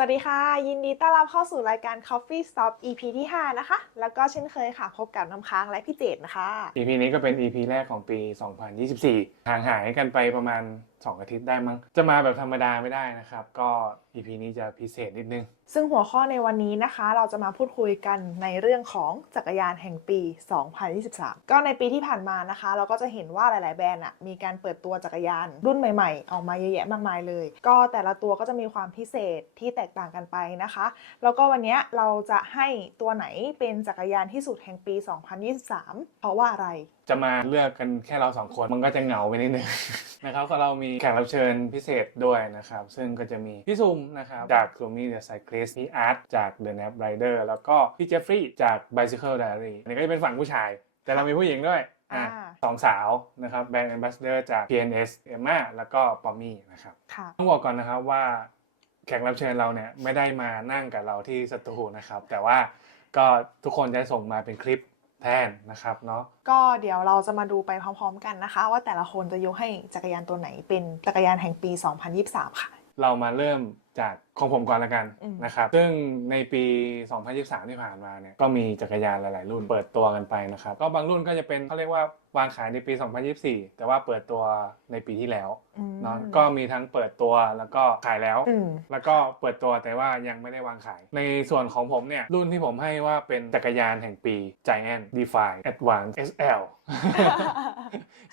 วัสดีค่ะ ยินดีต้อนรับเข้าสู่รายการ Coffee Stop EP ที่ 5 นะคะ แล้วก็เช่นเคยค่ะ พบกับน้ำค้างและพี่เจดนะคะ EP นี้ก็เป็น EP แรกของปี 2024ห่างหายกันไปประมาณ 2 อาทิตย์ได้มั้งจะมาแบบธรรมดาไม่ได้นะครับ ก็ EP นี้จะพิเศษนิดนึง ซึ่งหัวข้อในวันนี้นะคะ เราจะมาพูดคุยกันในเรื่องของจักรยานแห่งปี 2023 ก็ในปีที่ผ่านมานะคะ เราก็จะเห็นว่าหลาย ๆ แบรนด์อะมีการเปิดตัวจักรยานรุ่นใหม่ ๆ ออกมาเยอะแยะมากมายเลย ก็แต่ละตัวก็จะมีความพิเศษที่แตกต่างกันไปนะคะ แล้วก็วันนี้เราจะให้ตัวไหนเป็นจักรยานที่สุดแห่งปี 2023 เพราะว่าอะไร จะมาเลือกกันแค่เราสองคนมันก็จะเหงาไปนิดนึง นะครับก็เรามีแขกรับเชิญพิเศษด้วยนะครับ ซึ่งก็จะมีพี่ซุมนะครับ จาก s u m i The Cyclist พี่อาร์ตจาก The Nap Rider แล้วก็พี่เจฟฟรีย์จาก Bicycle Diary อันนี้ก็จะเป็นฝั่งผู้ชาย แต่เรามีผู้หญิงด้วยอะอ่า สองสาวนะครับแบรนด์ Ambassador จาก PNS Emma แล้วก็ปอมมี่นะครับ ค่ะ ต้องบอกก่อนนะครับว่าแขกรับเชิญเราเนี่ยไม่ได้มานั่งกับเราที่สตูนะครับ แต่ว่าก็ทุกคนจะส่งมาเป็นคลิป แทนนะครับเนาะก็เดี๋ยวเราจะมาดูไปพร้อมๆกันนะคะ ว่าแต่ละคนจะยกให้จักรยานตัวไหนเป็นจักรยานแห่งปี 2023 ค่ะ เรามาเริ่มจากของผมก่อนละกันอืม นะครับ ซึ่งในปี 2023 ที่ผ่านมาเนี่ยก็มีจักรยานหลาย ๆ รุ่นเปิดตัวกันไปนะครับ ก็บางรุ่นก็จะเป็นเขาเรียกว่าวางขายในปี 2024 แต่ว่าเปิดตัวในปีที่แล้วอืมเนาะก็มีทั้งเปิดตัวแล้วก็ขายแล้ว อืม แล้วก็เปิดตัวแต่ว่ายังไม่ได้วางขาย ในส่วนของผมเนี่ย รุ่นที่ผมให้ว่าเป็นจักรยานแห่งปี Giant Defy Advance SL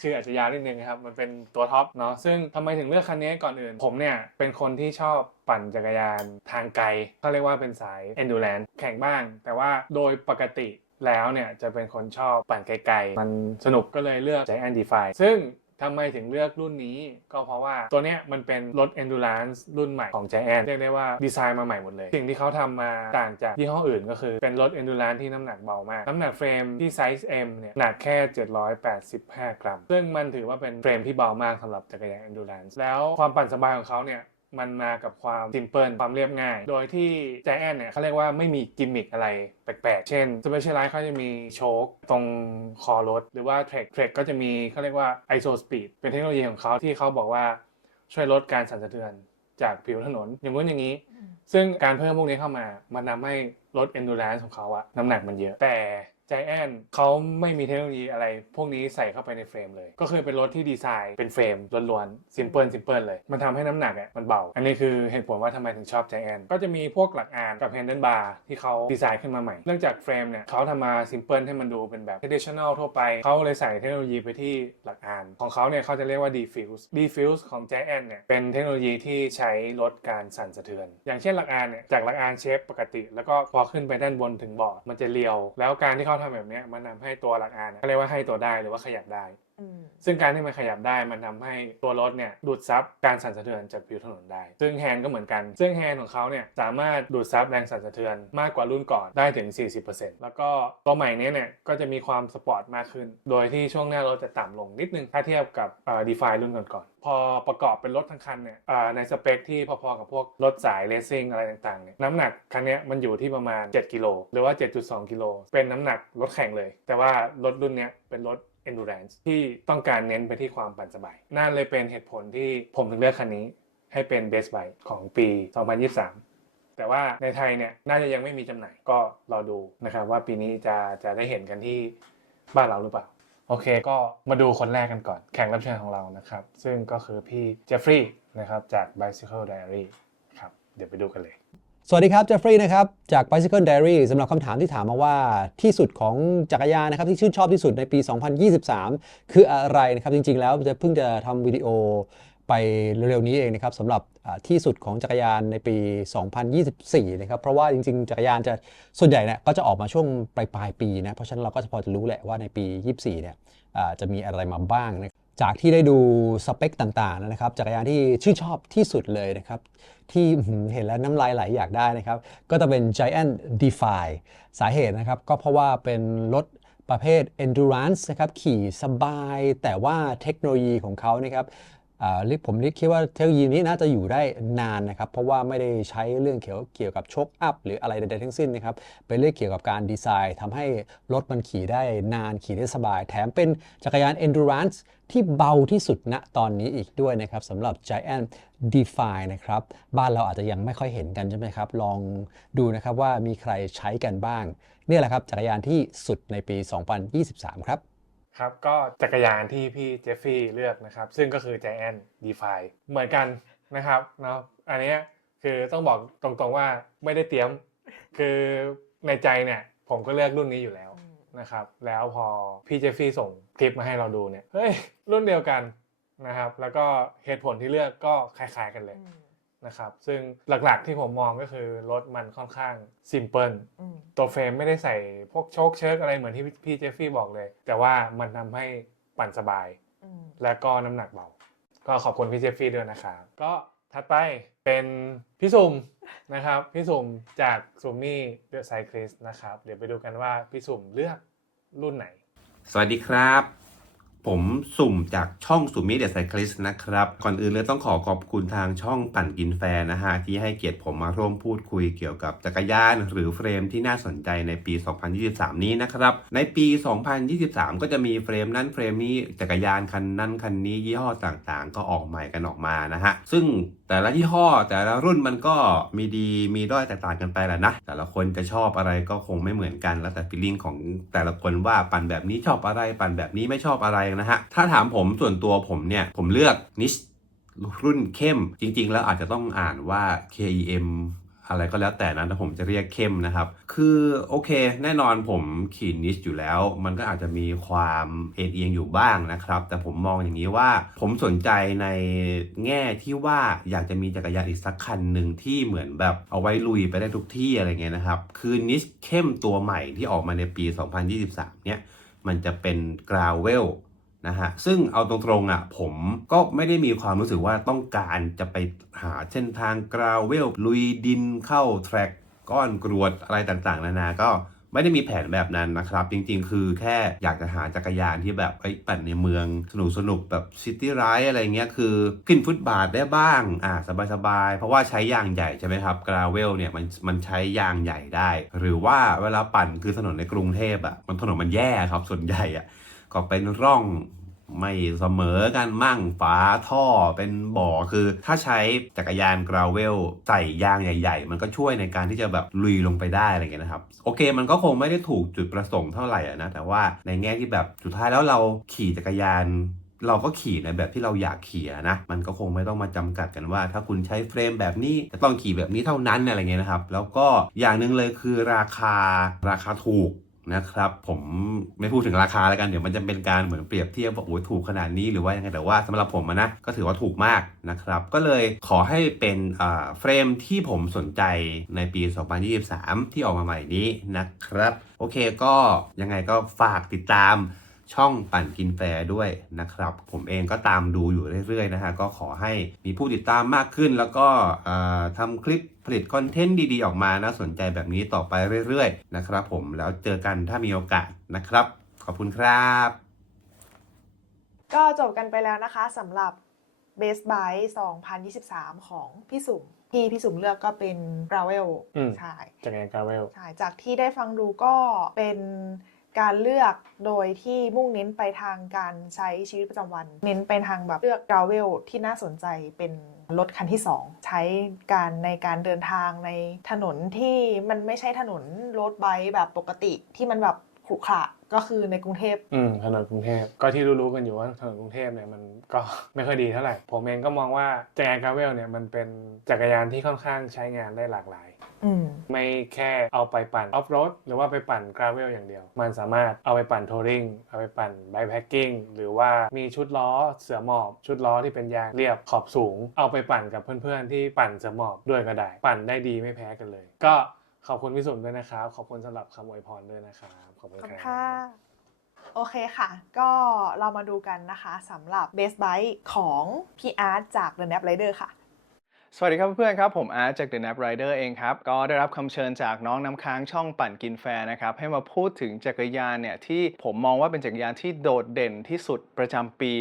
ชื่ออาจจะยาวนิดนึงนะครับ มันเป็นตัวท็อปเนาะซึ่งทำไมถึงเลือกคันนี้ก่อนอื่น ผมเนี่ย เป็นคนที่ชอบ ปั่นจักรยานทางไกลเขาเรียกว่าเป็นสาย endurance แข่งบ้าง แต่ว่าโดยปกติแล้วเนี่ยจะเป็นคนชอบปั่นไกลๆ มันสนุกก็เลยเลือก Giant Defy ซึ่งทำไมถึงเลือกรุ่นนี้ก็เพราะว่าตัวเนี้ยมันเป็นรถ endurance รุ่นใหม่ของ Giant เรียกได้ว่าดีไซน์มาใหม่หมดเลย สิ่งที่เขาทำมาต่างจากยี่ห้ออื่นก็คือเป็นรถ endurance ที่น้ำหนักเบามาก น้ำหนักเฟรมที่ไซส์ M เนี่ยหนักแค่ 785 กรัม ซึ่งมันถือว่าเป็นเฟรมที่เบามากสำหรับจักรยาน endurance แล้วความปั่นสบายของเขาเนี่ย มันมากับความซิมเพิลความเรียบง่าย โดยที่ Giant เนี่ยเขาเรียกว่าไม่มีกิมมิคอะไรแปลกๆ เช่น Specialized เขาจะมีโชคตรงคอรถ หรือว่า Trek Trek ก็จะมีเขาเรียกว่า ISO Speed เป็นเทคโนโลยีของเขาที่เขาบอกว่าช่วยลดการสั่นสะเทือนจากผิวถนน อย่างนู้นอย่างนี้อืมซึ่งการเพิ่มพวกนี้เข้ามา มันทำให้รถ endurance ของเขาอะน้ำหนักมันเยอะแต่ Giant เขาไม่มีเทคโนโลยีอะไร พวกนี้ใส่เข้าไปในเฟรมเลย ก็คือเป็นรถที่ดีไซน์เป็นเฟรมล้วนๆ simple simple เลย มันทำให้น้ำหนักอะมันเบา อันนี้คือเหตุผลว่าทำไมถึงชอบ Giant ก็จะมีพวกหลักอานกับ handle bar ที่เขาดีไซน์ขึ้นมาใหม่ เนื่องจากเฟรมเนี่ยเขาทำมา simple ให้มันดูเป็นแบบ traditional ทั่วไป เขาเลยใส่เทคโนโลยีไปที่หลักอาน ของเขาเนี่ยเขาจะเรียกว่า diffuse diffuse ของ Giant เนี่ยเป็นเทคโนโลยีที่ใช้ลดการสั่นสะเทือน อย่างเช่นหลักอานเนี่ยจากหลักอานเชฟปกติ แล้วก็พอขึ้นไปด้านบนถึงเบาะมันจะเรียวแล้วการที่เขาทำแบบนี้มันทำให้ตัวหลักอานเนี่ยเขาเรียกว่าให้ตัวได้หรือว่าขยับได้ ซึ่งการที่มันขยับได้มันทำให้ตัวรถเนี่ยดูดซับการสั่นสะเทือนจากผิวถนนได้ ซึ่งแฮนด์ก็เหมือนกัน ซึ่งแฮนด์ของเขาเนี่ยสามารถดูดซับแรงสั่นสะเทือนมากกว่ารุ่นก่อนได้ถึง 40%แล้วก็ตัวใหม่เนี้เนี่ยก็จะมีความสปอร์ตมากขึ้น โดยที่ช่วงหน้ารถจะต่ำลงนิดนึงถ้าเทียบกับดีฟายรุ่นก่อนๆพอประกอบเป็นรถทั้งคันเนี่ยในสเปคที่พอๆกับพวกรถสายเลสซิ่งอะไรต่างๆเนี่ยน้ำหนักคันนี้มันอยู่ที่ประมาณ 7 กิโลหรือว่า 7.2 กิโลเป็นน้ำหนักรถแข่งเลย แต่ว่ารถรุ่นเนี้เป็นรถ endurance ที่ต้องการเน้นไปที่ความปั่นสบาย นั่นเลยเป็นเหตุผลที่ผมถึงเลือกคันนี้ให้เป็น best buy ของปี 2023 แต่ว่าในไทยเนี่ยน่าจะยังไม่มีจำหน่ายก็รอดูนะครับว่าปีนี้จะจะได้เห็นกันที่บ้านเราหรือเปล่า โอเคก็มาดูคนแรกกันก่อน แขกรับเชิญของเรานะครับ ซึ่งก็คือพี่เจฟฟรีย์นะครับจาก Bicycle Diary ครับเดี๋ยวไปดูกันเลย สวัสดีครับ เจฟฟรีย์นะครับ จาก Bicycle Diary สำหรับคำถามที่ถามมาว่าที่สุดของจักรยานนะครับ ที่ชื่นชอบที่สุดในปี 2023 คืออะไรนะครับ จริง ๆ แล้วจะเพิ่งจะทำวิดีโอไปเร็วๆนี้เองนะครับสำหรับที่สุดของจักรยานในปี 2024 นะครับ เพราะว่าจริง ๆ จักรยานจะส่วนใหญ่เนี่ยก็จะออกมาช่วงปลายปลายปีนะ เพราะฉะนั้นเราก็จะพอจะรู้แหละว่าในปี 24 เนี่ยอ่าจะมีอะไรมาบ้างนะ จากที่ได้ดูสเปคต่างๆนะครับจักรยานที่ชื่นชอบที่สุดเลยนะครับ ที่เห็นแล้วน้ำลายไหลอยากได้นะครับ ก็จะเป็น Giant Defy สาเหตุนะครับ ก็เพราะว่าเป็นรถประเภท endurance นะครับ ขี่สบายแต่ว่าเทคโนโลยีของเขานะครับ ผมคิดว่าเทคโนโลยีนี้น่าจะอยู่ได้นานนะครับ เพราะว่าไม่ได้ใช้เรื่องเกี่ยวเกี่ยวกับโชคอัพหรืออะไรใดๆทั้งสิ้นนะครับ เป็นเรื่องเกี่ยวกับการดีไซน์ทำให้รถมันขี่ได้นานขี่ได้สบาย แถมเป็นจักรยาน endurance ที่เบาที่สุดณตอนนี้อีกด้วยนะครับสำหรับ Giant Defy นะครับ บ้านเราอาจจะยังไม่ค่อยเห็นกันใช่ไหมครับ ลองดูนะครับว่ามีใครใช้กันบ้าง นี่แหละครับจักรยานที่สุดในปี 2023 ครับ ครับก็จักรยานที่พี่เจฟฟี่เลือกนะครับ ซึ่งก็คือ Giant DeFi เหมือนกันนะครับเนาะอันเนี้ยคือต้องบอกตรงๆว่าไม่ได้เตรียม คือในใจเนี่ยผมก็เลือกรุ่นนี้อยู่แล้วนะครับ แล้วพอพี่เจฟฟี่ส่งคลิปมาให้เราดูเนี่ยเฮ้ยรุ่นเดียวกันนะครับ แล้วก็เหตุผลที่เลือกก็คล้ายๆกันเลยอืม นะครับซึ่งหลักๆที่ผมมองก็คือรถมันค่อนข้างซิมเพิลอืมตัวเฟรมไม่ได้ใส่พวกโชคเชิกอะไรเหมือนที่พี่เจฟฟี่บอกเลย แต่ว่ามันทำให้ปั่นสบายอืมและก็น้ำหนักเบา ก็ขอบคุณพี่เจฟฟี่ด้วยนะครับก็ถัดไปเป็นพี่สุ่มนะครับพี่สุ่มจากซุมมี่เดอะไซคลิสนะครับเดี๋ยวไปดูกันว่าพี่สุ่มเลือกรุ่นไหน สวัสดีครับ ผมสุ่มจากช่องสุมิเดียไซคลิสนะครับ ก่อนอื่นเลยต้องขอขอบคุณทางช่องปั่นกินแฟนะฮะ ที่ให้เกียรติผมมาร่วมพูดคุยเกี่ยวกับจักรยานหรือเฟรมที่น่าสนใจในปี 2023 นี้นะครับ ในปี 2023 ก็จะมีเฟรมนั้นเฟรมนี้จักรยานคันนั้นคันนี้ยี่ห้อต่างๆ ก็ออกใหม่กันออกมานะฮะ ซึ่ง แต่ละยี่ห้อแต่ละรุ่นมันก็มีดีมีด้อยแตกต่างกันไปแหละนะ แต่ละคนจะชอบอะไรก็คงไม่เหมือนกัน แล้วแต่ฟีลลิ่งของแต่ละคนว่าปั่นแบบนี้ชอบอะไร ปั่นแบบนี้ไม่ชอบอะไรนะฮะ ถ้าถามผมส่วนตัวผมเนี่ย ผมเลือกนิชรุ่นเข้มจริง ๆ แล้วอาจจะต้องอ่านว่า KEM อะไรก็แล้วแต่นะแต่ผมจะเรียกเข้มนะครับ คือโอเค แน่นอนผมขี่นิชอยู่แล้ว มันก็อาจจะมีความเอ็นเอียงอยู่บ้างนะครับ แต่ผมมองอย่างนี้ว่าผมสนใจในแง่ที่ว่าอยากจะมีจักรยานอีกสักคันหนึ่งที่เหมือนแบบเอาไว้ลุยไปได้ทุกที่อะไรเงี้ยนะครับ คือนิชเข้มตัวใหม่ที่ออกมาในปี 2023 เนี่ยมันจะเป็นกราวเวล นะฮะซึ่งเอาตรงๆอะผมก็ไม่ได้มีความรู้สึกว่าต้องการจะไปหาเส้นทางกราวเวลลุยดินเข้าแทร็กก้อนกรวดอะไรต่างๆ นานาก็ไม่ได้มีแผนแบบนั้นนะครับ จริงๆ คือแค่อยากจะหาจักรยานที่แบบไอ้ปั่นในเมืองสนุกสนุกๆแบบซิตี้ไรด์อะไรเงี้ยคือ ขึ้นฟุตบาทได้บ้างอ่าสบายๆ เพราะว่าใช้ยางใหญ่ใช่ไหมครับกราเวลเนี่ยมันมันใช้ยางใหญ่ได้ หรือว่าเวลาปั่นคือถนนในกรุงเทพอะมันถนนมันแย่ครับส่วนใหญ่อะ ก็เป็นร่องไม่เสมอกันมั่งฝาท่อเป็นบ่อคือถ้าใช้จักรยานกราวเวลใส่ยางใหญ่ ๆ มันก็ช่วยในการที่จะแบบลุยลงไปได้อะไรเงี้ยนะครับ โอเค มันก็คงไม่ได้ถูกจุดประสงค์เท่าไหร่นะ แต่ว่าในแง่ที่แบบสุดท้ายแล้วเราขี่จักรยานเราก็ขี่ในแบบที่เราอยากขี่นะ มันก็คงไม่ต้องมาจำกัดกันว่า ถ้าคุณใช้เฟรมแบบนี้จะต้องขี่แบบนี้เท่านั้นอะไรเงี้ยนะครับ แล้วก็อย่างหนึ่งเลยคือราคาราคาถูก นะครับ ผมไม่พูดถึงราคาแล้วกันเดี๋ยวมันจะเป็นการเหมือนเปรียบเทียบว่าโอ้ยถูกขนาดนี้หรือว่ายังไงแต่ว่าสำหรับผมนะก็ถือว่าถูกมากนะครับ ก็เลยขอให้เป็นอ่าเฟรมที่ผมสนใจในปี 2023 ที่ออกมาใหม่นี้นะครับ โอเคก็ยังไงก็ฝากติดตาม ช่องปั่นกินแฟร์ด้วยนะครับ ผมเองก็ตามดูอยู่เรื่อยๆนะฮะก็ขอให้มีผู้ติดตามมากขึ้น แล้วก็เอ่อทำคลิปผลิตคอนเทนต์ดีๆ ออกมาน่าสนใจแบบนี้ต่อไปเรื่อยๆ นะครับผมแล้วเจอกันถ้ามีโอกาสนะครับ ขอบคุณครับ ก็จบกันไปแล้วนะคะสำหรับ Best Buy 2023 ของพี่สุ่มที่พี่สุ่มเลือกก็เป็น Gravel อืมใช่จากงานกราเวลใช่จากที่ได้ฟังดูก็เป็น การเลือกโดยที่มุ่งเน้นไปทางการใช้ชีวิตประจำวัน เน้นไปทางแบบเลือก Gravel ที่น่าสนใจเป็นรถคันที่ 2 ใช้การในการเดินทางในถนนที่มันไม่ใช่ถนนรถไบค์แบบปกติที่มันแบบขรุขระก็คือในกรุงเทพอืมถนนกรุงเทพก็ที่รู้ๆกันอยู่ว่าถนนกรุงเทพเนี่ยมันก็ไม่ค่อยดีเท่าไหร่ ผมเองก็มองว่าจักรยานกราเวลเนี่ยมันเป็นจักรยานที่ค่อนข้างใช้งานได้หลากหลาย ไม่แค่เอาไปปั่นออฟโรดหรือว่าไปปั่นกราเวลอย่างเดียว มันสามารถเอาไปปั่นทัวริงเอาไปปั่นไบแพ็กกิ้งหรือว่ามีชุดล้อเสือหมอบชุดล้อที่เป็นยางเรียบขอบสูง เอาไปปั่นกับเพื่อนๆ ที่ปั่นเสือหมอบด้วยก็ได้ ปั่นได้ดีไม่แพ้กันเลย ก็ขอบคุณพี่สุนด้วยนะครับขอบคุณสำหรับคำอวยพรด้วยนะครับขอบคุณขอบคุณคค่ะรับโอเคค่ะ ก็เรามาดูกันนะคะสำหรับ Best Buy ของพี่อาร์ตจาก The Nap Rider ค่ะ สวัสดีครับเพื่อนๆครับ ผมอาร์ตจาก The Nap Rider เองครับ ก็ได้รับคำเชิญจากน้องน้ำค้างช่องปั่นกินแฟร์นะครับ ให้มาพูดถึงจักรยานเนี่ยที่ผมมองว่าเป็นจักรยานที่โดดเด่นที่สุดประจำปี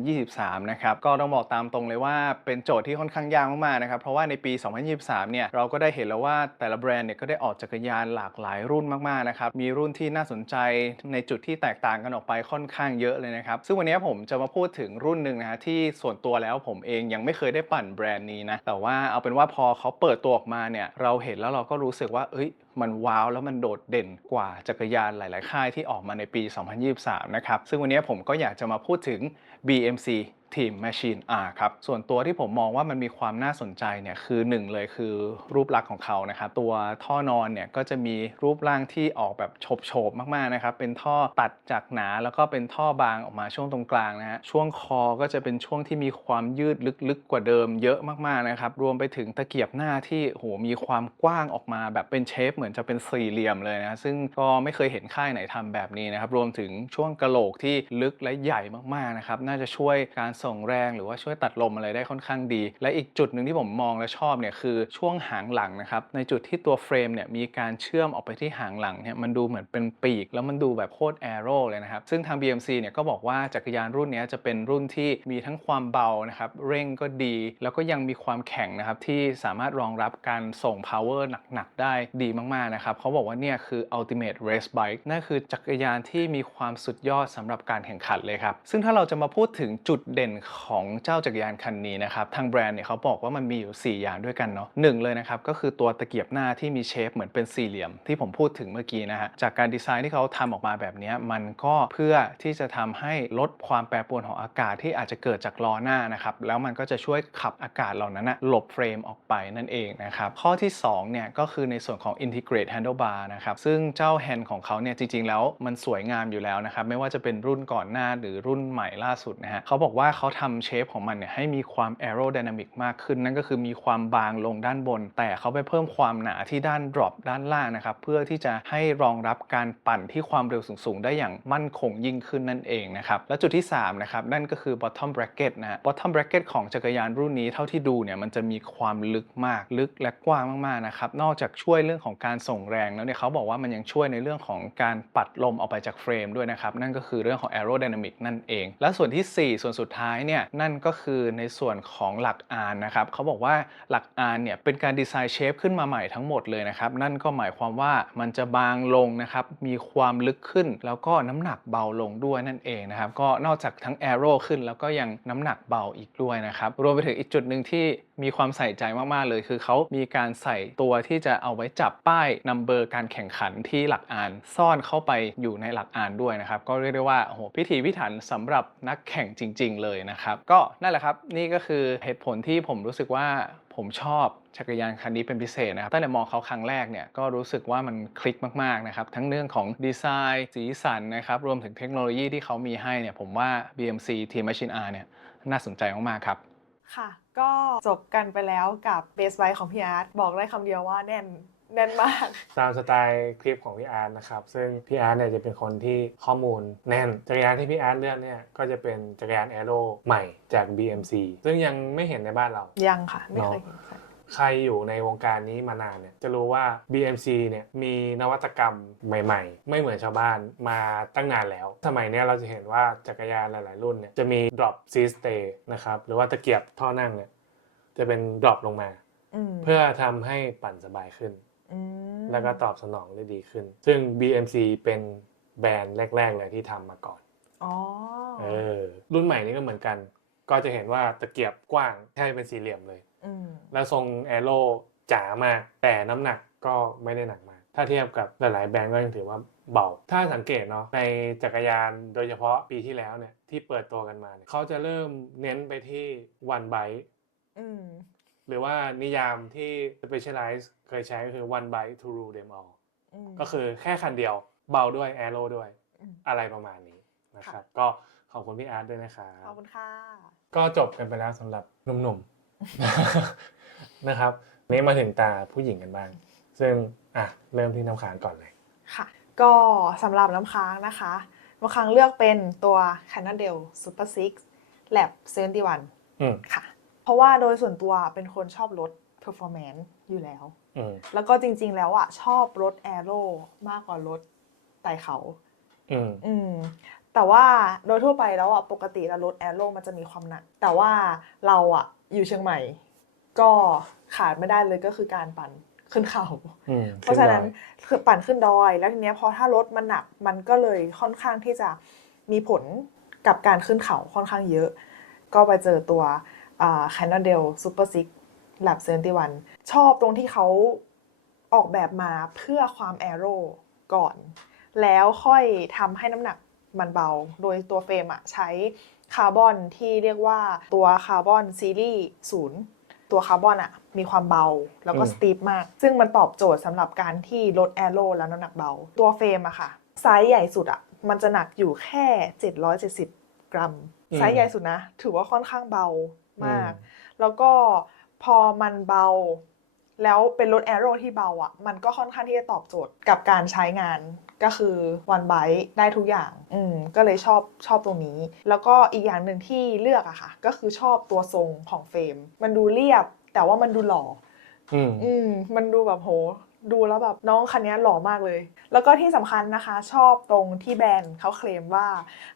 2023 นะครับ ก็ต้องบอกตามตรงเลยว่าเป็นโจทย์ที่ค่อนข้างยากมากๆนะครับ เพราะว่าในปี 2023 เนี่ยเราก็ได้เห็นแล้วว่าแต่ละแบรนด์เนี่ยก็ได้ออกจักรยานหลากหลายรุ่นมากๆนะครับ มีรุ่นที่น่าสนใจในจุดที่แตกต่างกันออกไปค่อนข้างเยอะเลยนะครับ ซึ่งวันนี้ผมจะมาพูดถึงรุ่นหนึ่งนะฮะที่ส่วนตัวแล้วผมเองยังไม่เคยได้ปั่นแบรนด์นี้นะแต่ว่าเอาเป็นว่าพอเขาเปิดตัวออกมาเนี่ยเราเห็นแล้วเราก็รู้สึกว่า เอ้ย มันว้าวแล้วมันโดดเด่นกว่าจักรยานหลาย ๆ ค่ายที่ออกมาในปี 2023 นะครับซึ่งวันนี้ผมก็อยากจะมาพูดถึง BMC Team Machine R ครับ ส่วนตัวที่ผมมองว่ามันมีความน่าสนใจเนี่ยคือหนึ่งเลยคือรูปลักษณ์ของเขานะครับ ตัวท่อนอนเนี่ยก็จะมีรูปร่างที่ออกแบบโฉบๆ มากๆนะครับ เป็นท่อตัดจากหนาแล้วก็เป็นท่อบางออกมาช่วงตรงกลางนะฮะ ช่วงคอก็จะเป็นช่วงที่มีความยืดลึกๆ กว่าเดิมเยอะมากๆนะครับ รวมไปถึงตะเกียบหน้าที่โหมีความกว้างออกมาแบบเป็นเชฟเหมือนจะเป็นสี่เหลี่ยมเลยนะซึ่งก็ไม่เคยเห็นค่ายไหนทำแบบนี้นะครับ รวมถึงช่วงกระโหลกที่ลึกและใหญ่มากๆนะครับ น่าจะช่วยการสงแรงหรือว่าช่วยตัดลมอะไรได้ค่อนข้างดี และอีกจุดหนึ่งที่ผมมองและชอบเนี่ยคือช่วงหางหลังนะครับในจุดที่ตัวเฟรมเนี่ยมีการเชื่อมออกไปที่หางหลังเนี่ยมันดูเหมือนเป็นปีก แล้วมันดูแบบโคตรแอโร่เลยนะครับซึ่งทาง BMC เนี่ยก็บอกว่าจักรยานรุ่นนี้จะเป็นรุ่นที่มีทั้งความเบานะครับเร่งก็ดี แล้วก็ยังมีความแข็งนะครับที่สามารถรองรับการส่ง power หนักๆได้ดีมากๆนะครับเขาบอกว่าเนี่ยคือ ultimate race bike นั่นคือจักรยานที่มีความสุดยอดสำหรับการแข่งขันเลยครับซึ่งถ้าเราจะมาพูดถึงจุดเด่นของเจ้าจักรยานคันนี้นะครับทางแบรนด์เนี่ยเขาบอกว่ามันมีอยู่ 4 อย่างด้วยกันเนาะหนึ่งเลยนะครับก็คือตัวตะเกียบหน้าที่มีเชฟเหมือนเป็นสี่เหลี่ยมที่ผมพูดถึงเมื่อกี้นะฮะจากการดีไซน์ที่เขาทำออกมาแบบนี้มันก็เพื่อที่จะทำให้ลดความแปรปรวนของอากาศที่อาจจะเกิดจากล้อหน้านะครับแล้วมันก็จะช่วยขับอากาศเหล่านั้นนะหลบเฟรมออกไปนั่นเองนะครับข้อที่2เนี่ยก็คือในส่วนของ integrate handlebar นะครับซึ่งเจ้าแฮนด์ของเขาเนี่ยจริงๆ แล้วมันสวยงามอยู่แล้วนะครับไม่ว่าจะเป็นรุ่นก่อนหน้าหรือรุ่นใหม่ล่าสุดนะฮะเขาบอกว่าเขาทำเชฟของมันเนี่ยให้มีความ aerodynamic มากขึ้น นั่นก็คือมีความบางลงด้านบน แต่เขาไปเพิ่มความหนาที่ด้าน drop ด้านล่างนะครับ เพื่อที่จะให้รองรับการปั่นที่ความเร็วสูง ๆ ได้อย่างมั่นคงยิ่งขึ้นนั่นเองนะครับ และจุดที่ 3 นะครับ นั่นก็คือ bottom bracket นะฮะ bottom bracket ของจักรยานรุ่นนี้เท่าที่ดูเนี่ยมันจะมีความลึกมากลึกและกว้างมากๆนะครับนอกจากช่วยเรื่องของการส่งแรงแล้วเนี่ยเขาบอกว่ามันยังช่วยในเรื่องของการปัดลมออกไปจากเฟรมด้วยนะครับนั่นก็คือเรื่องของ aerodynamic นั่นเอง และส่วนที่ 4 ส่วนสุดท้ายเนี่ยนั่นก็คือในส่วนของหลักอานนะครับเขาบอกว่าหลักอานเนี่ยเป็นการดีไซน์เชฟขึ้นมาใหม่ทั้งหมดเลยนะครับนั่นก็หมายความว่ามันจะบางลงนะครับมีความลึกขึ้น แล้วก็น้ำหนักเบาลงด้วยนั่นเองนะครับก็นอกจากทั้งแอโร่ขึ้นแล้วก็ยังน้ำหนักเบาอีกด้วยนะครับรวมไปถึงอีกจุดหนึ่งที่มีความใส่ใจมากๆเลย คือเขามีการใส่ตัวที่จะเอาไว้จับป้ายนัมเบอร์การแข่งขันที่หลักอ่าน ซ่อนเข้าไปอยู่ในหลักอ่านด้วยนะครับ ก็เรียกได้ว่าโอ้โหพิถีพิถันสำหรับนักแข่งจริง ๆ เลยนะครับก็นั่นแหละครับนี่ก็คือเหตุผลที่ผมรู้สึกว่าผมชอบจักรยานคันนี้เป็นพิเศษนะครับ ตั้งแต่มองเขาครั้งแรกเนี่ยก็รู้สึกว่ามันคลิกมากๆนะครับ ทั้งเรื่องของดีไซน์ สีสันนะครับ รวมถึงเทคโนโลยีที่เขามีให้เนี่ยผมว่า BMC Team Machine R เนี่ยน่าสนใจมากๆครับ ค่ะ ก็จบกันไปแล้วกับเบสไ i ของพี่อาร์ตบอกได้คำเดียวว่าแน่นแน่นมาก ตามสไตล์คลิปของพี่อาร์ตนะครับ ซึ่งพี่อาร์ตเนี่ยจะเป็นคนที่ข้อมูลแน่น จักรยานที่พี่อาร์ตเลือกเนี่ยก็จะเป็นจักรยานแอโร่ใหม่จาก BMC ซึ่งยังไม่เห็นในบ้านเรา ยังค่ะ ไม่เคยเห็นค่ะ ใครอยู่ในวงการนี้มานานเนี่ยจะรู้ว่า BMC เนี่ยมีนวัตกรรมใหม่ ๆ ไม่เหมือนชาวบ้านมาตั้งนานแล้ว สมัยเนี้ยเราจะเห็นว่าจักรยานหลาย ๆ รุ่นเนี่ยจะมี drop seat stay นะครับหรือว่าตะเกียบท่อนั่งเนี่ยจะเป็น drop ลงมาอืมเพื่อทำให้ปั่นสบายขึ้นอืมแล้วก็ตอบสนองได้ดีขึ้น ซึ่ง BMC เป็นแบรนด์แรก ๆ เลยที่ทำมาก่อนอ๋อเออรุ่นใหม่นี้ก็เหมือนกัน ก็จะเห็นว่าตะเกียบกว้างแทบจะเป็นสี่เหลี่ยมเลยอืม แล้วทรงแอโร่จ๋ามาก แต่น้ำหนักก็ไม่ได้หนักมาก ถ้าเทียบกับหลาย ๆ แบรนด์ก็ยังถือว่าเบา ถ้าสังเกตเนาะในจักรยานโดยเฉพาะปีที่แล้วเนี่ยที่เปิดตัวกันมาเนี่ยเขาจะเริ่มเน้นไปที่ one bite อืมหรือว่านิยามที่ specialize เคยใช้ก็คือ one bite to rule them all อืมก็คือแค่คันเดียวเบาด้วยแอโร่ด้วยอืมอะไรประมาณนี้นะครับค่ะก็ขอบคุณพี่อาร์ตด้วยนะครับขอบคุณค่ะ ก็จบกันไปแล้วสำหรับหนุ่มๆ นะครับนี้มาถึงตาผู้หญิงกันบ้าง ซึ่งอะเริ่มที่น้ำค้างก่อนเลย ค่ะ ก็สำหรับน้ำค้างนะคะ น้ำค้างเลือกเป็นตัว Cannondale Super 6 Lab 71อืมค่ะ เพราะว่าโดยส่วนตัวเป็นคนชอบรถ performance อยู่แล้ว อืมแล้วก็จริงๆแล้วอะชอบรถแอโร่มากกว่ารถไต่เขา อืม อืม แต่ว่าโดยทั่วไปแล้วอะปกติแล้วรถแอโร่มันจะมีความหนัก แต่ว่าเราอะอยู่เชียงใหม่ ก็ขาดไม่ได้เลยก็คือการปั่นขึ้นเขา อืมเพราะฉะนั้นขึ้ดอยคือปั่นขึ้นดอย แล้วทีเนี้ยพอถ้ารถมันหนักมันก็เลยค่อนข้างที่จะมีผลกับการขึ้นเขาค่อนข้างเยอะ ก็ไปเจอตัวอ่า Cannondale Super Six Lab 71ชอบตรงที่เขาออกแบบมาเพื่อความแอโร่ก่อน แล้วค่อยทำให้น้ำหนัก มันเบา โดยตัวเฟรมอะใช้คาร์บอนที่เรียกว่าตัวคาร์บอนซีรีส์ศูนย์ตัวคาร์บอนอะมีความเบาแล้วก็สตีฟมาก ซึ่งมันตอบโจทย์สำหรับการที่ลดแอโร่แล้วน้ำหนักเบา ตัวเฟรมอะค่ะไซส์ใหญ่สุดอะมันจะหนักอยู่แค่ 770 กรัมไซส์ใหญ่สุดนะ ถือว่าค่อนข้างเบามาก แล้วก็พอมันเบา แล้วเป็นรถแอโร่ที่เบาอะ มันก็ค่อนข้างที่จะตอบโจทย์กับการใช้งาน ก็คือวันไบได้ทุกอย่าง อืมก็เลยชอบชอบตรงนี้ แล้วก็อีกอย่างหนึ่งที่เลือกอะค่ะ ก็คือชอบตัวทรงของเฟรม มันดูเรียบ แต่ว่ามันดูหล่อ อืม อืม มันดูแบบโห ดูแล้วแบบน้องคันนี้หล่อมากเลย แล้วก็ที่สำคัญนะคะ ชอบตรงที่แบรนด์เขาเคลมว่า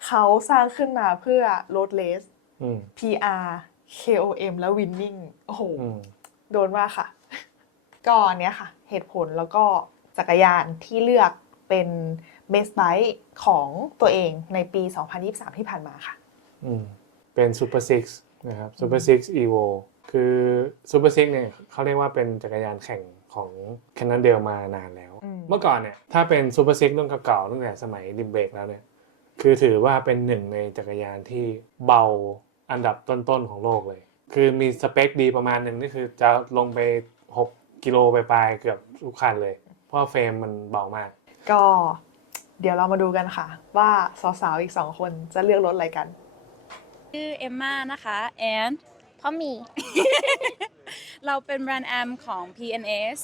เขาสร้างขึ้นมาเพื่อรถเลสอืม PR KOM และ Winning โอ้โห อืม โดนมากค่ะ ก็อันเนี้ยค่ะ เหตุผลแล้วก็จักรยานที่เลือก เป็น Best Bike ของตัวเองในปี 2023 ที่ผ่านมาค่ะ อืม เป็น Super Six นะครับ Super Six Evo คือ Super Six เนี่ยเขาเรียกว่าเป็นจักรยานแข่งของ Cannondale มานานแล้วอืมเมื่อก่อนเนี่ย ถ้าเป็น Super Six รุ่นเก่าๆตั้งแต่สมัยดิมเบรกแล้วเนี่ย คือถือว่าเป็นหนึ่งในจักรยานที่เบาอันดับต้นๆของโลกเลย คือมีสเปคดีประมาณหนึ่งนี่คือจะลงไป 6 กิโลไปปลายๆเกือบทุกคันเลย เพราะว่าเฟรมมันเบามาก ก็เดี๋ยวเรามาดูกันค่ะ ว่าสาวๆอีกสองคนจะเลือกรถอะไรกัน ชื่อเอมมานะคะ and เพราะมี เราเป็นแบรนด์แอมของ PNS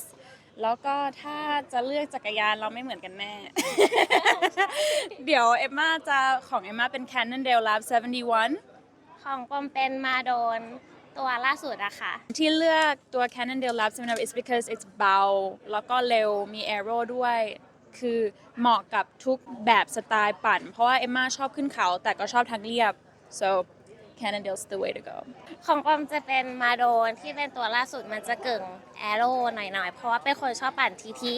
แล้วก็ถ้าจะเลือกจักรยานเราไม่เหมือนกันแน่ เดี๋ยวเอมมาจะของเอมมาเป็น Cannondale Lab 71 ของปอมเป็นมาโดนตัวล่าสุดอะค่ะ ที่เลือกตัว Cannondale Lab 71 is because it's เบา แล้วก็เร็วมี aero ด้วย คือเหมาะกับทุกแบบสไตล์ปั่น เพราะว่าเอมมาชอบขึ้นเขา แต่ก็ชอบทางเรียบ so Cannondale's the way to go ของปอมจะเป็นมาโดนที่เป็นตัวล่าสุดมันจะกึ่งแอโร่หน่อยๆ เพราะว่าเป็นคนชอบปั่นทีที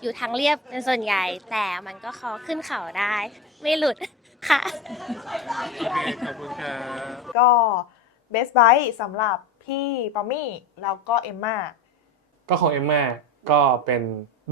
อยู่ทางเรียบเป็นส่วนใหญ่ แต่มันก็ขอขึ้นเขาได้ ไม่หลุดค่ะ โอเคขอบคุณครับ ก็ Best Bike สำหรับพี่ปอมมี่แล้วก็เอมมาก็ของเอมมาก็เป็น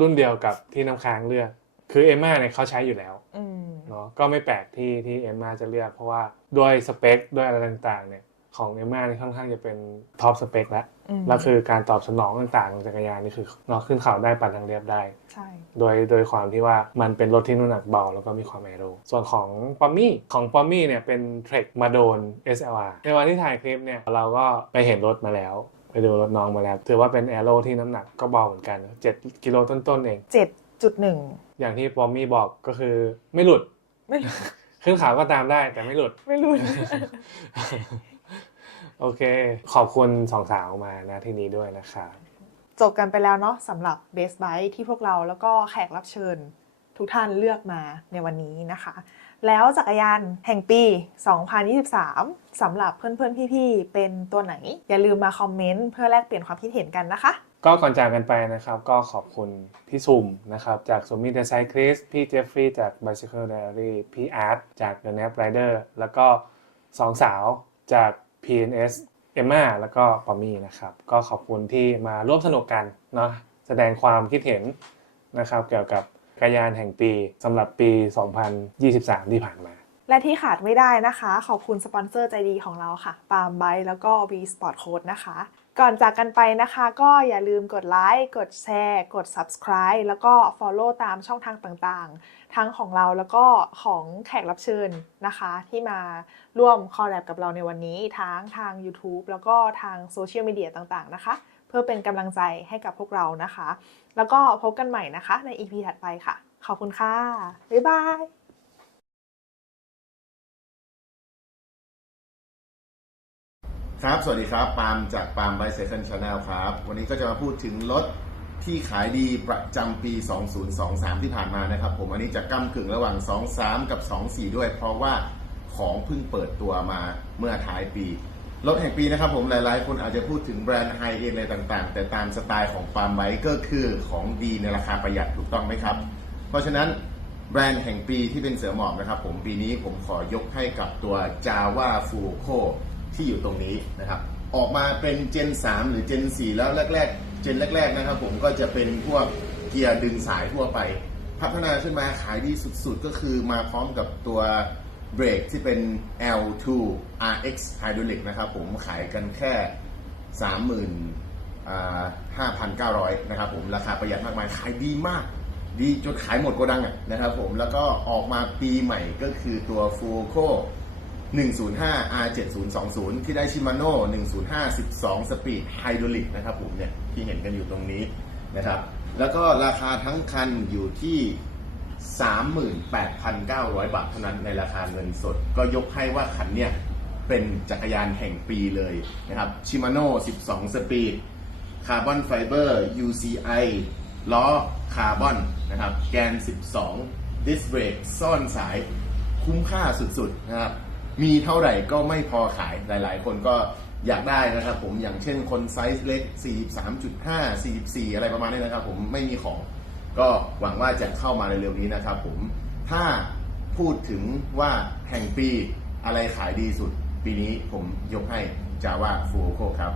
รุ่นเดียวกับที่น้ำค้างเลือก คือเอมมาเนี่ยเขาใช้อยู่แล้วอืมเนาะก็ไม่แปลกที่ที่เอมมาจะเลือก เพราะว่าด้วยสเปคด้วยอะไรต่างๆเนี่ยของเอมมานี่ค่อนข้างจะเป็นท็อปสเปคแล้วอืมแล้วคือการตอบสนองต่างๆของจักรยานนี่คือเนาะขึ้นเขาได้ปั่นทางเรียบได้ ใช่ โดยโดยความที่ว่ามันเป็นรถที่น้ำหนักเบาแล้วก็มีความแอโรส่วนของปอมมี่ของปอมมี่เนี่ยเป็นเทรคมาโดน SLR ในวันที่ถ่ายคลิปเนี่ยเราก็ไปเห็นรถมาแล้ว ไปดูรถน้องมาแล้ว ถือว่าเป็นแอโรที่น้ำหนักก็เบาเหมือนกัน7กิโลต้นๆเอง 7.1 อย่างที่ปอมมี่บอกก็คือไม่หลุด ไม่รู้ขึ้นเขาก็ตามได้แต่ไม่หลุด ไม่รู้โอเค ขอบคุณสองสาวมานะที่นี้ด้วยนะครับจบกันไปแล้วเนาะสำหรับ Best Bike ที่พวกเราแล้วก็แขกรับเชิญทุกท่านเลือกมาในวันนี้นะคะ แล้วจักรยานแห่งปี 2023 สำหรับเพื่อนๆ พี่ๆ เป็นตัวไหน อย่าลืมมาคอมเมนต์เพื่อแลกเปลี่ยนความคิดเห็นกันนะคะ ก็ก่อนจากกันไปนะครับ ก็ขอบคุณพี่ซุ่มนะครับ จากสมิ The Cyclist พี่เจฟฟรีย์จาก Bicycle Diary พี่อาร์ตจาก The Nap Rider แล้วก็สองสาวจาก PNS เอมมาแล้วก็ปอมมี่นะครับ ก็ขอบคุณที่มาร่วมสนุกกันเนาะแสดงความคิดเห็นนะครับเกี่ยวกับ กรยานแห่งปีสำหรับปี 2023 ที่ผ่านมา และที่ขาดไม่ได้นะคะ ขอบคุณสปอนเซอร์ใจดีของเราค่ะปาล์มไบแล้วก็ V Sport Code นะคะ ก่อนจากกันไปนะคะ ก็อย่าลืมกดไลค์กดแชร์ กด subscribe แล้วก็ follow ตามช่องทางต่างๆ ทั้งของเราแล้วก็ของแขกรับเชิญนะคะ ที่มาร่วมคอลแลบกับเราในวันนี้ทั้งทาง YouTube แล้วก็ทางโซเชียลมีเดียต่างๆนะคะ เพื่อเป็นกำลังใจให้กับพวกเรานะคะ แล้วก็พบกันใหม่นะคะใน EP ถัดไปค่ะ ขอบคุณค่ะ บ๊ายบายครับ สวัสดีครับ ปาล์มจากปาล์มไบเซชันชาแนลครับ วันนี้ก็จะมาพูดถึงรถที่ขายดีประจำปี 2023 ที่ผ่านมานะครับ ผม อันนี้จะก้ากึ่งระหว่าง 23 กับ 24 ด้วย เพราะว่าของเพิ่งเปิดตัวมาเมื่อท้ายปี รถแห่งปีนะครับผมหลายๆ คนอาจจะพูดถึงแบรนด์ไฮเอ็นอะไรต่างๆ แต่ตามสไตล์ของปาล์มไบก็คือของดีในราคาประหยัดถูกต้องไหมครับ เพราะฉะนั้นแบรนด์แห่งปีที่เป็นเสือหมอบนะครับผมปีนี้ผมขอยกให้กับตัว Java f u k o ที่อยู่ตรงนี้นะครับออกมาเป็น Gen 3 หรือ Gen 4 แล้วแรกๆ Gen แรก ๆ นะครับผมก็จะเป็นพวกเกียร์ดึงสายทั่วไป พัฒนาขึ้นมาขายดีสุดๆ ก็คือมาพร้อมกับตัว เบรกที่เป็น L2 RX Hydraulic นะครับผมขายกันแค่ 35,900 นะครับผมราคาประหยัดมากมายขายดีมาก ดีจนขายหมดโกดังนะครับผมแล้วก็ออกมาปีใหม่ก็คือตัว f u k o 105 R7020 ที่ได้ชิมาโน่105 12 สปีดไฮดรอลิกนะครับผมเนี่ยที่เห็นกันอยู่ตรงนี้นะครับ แล้วก็ราคาทั้งคันอยู่ที่ 38,900 บาทเท่านั้นในราคาเงินสด ก็ยกให้ว่าคันเนี่ยเป็นจักรยานแห่งปีเลยนะครับชิมาโน่12 สปีดคาร์บอนไฟเบอร์ UCI ล้อคาร์บอนนะครับแกน 12 ดิสเบรกซ่อนสายคุ้มค่าสุดๆนะครับมีเท่าไหร่ก็ไม่พอขายหลายๆ คนก็อยากได้นะครับผมอย่างเช่นคนไซส์เล็ก 43.5 44 อะไรประมาณนี้นะครับผมไม่มีของ ก็หวังว่าจะเข้ามาเร็วๆนี้นะครับผมถ้าพูดถึงว่าแห่งปีอะไรขายดีสุด ปีนี้ผมยกให้จาว่าฟูโคครับ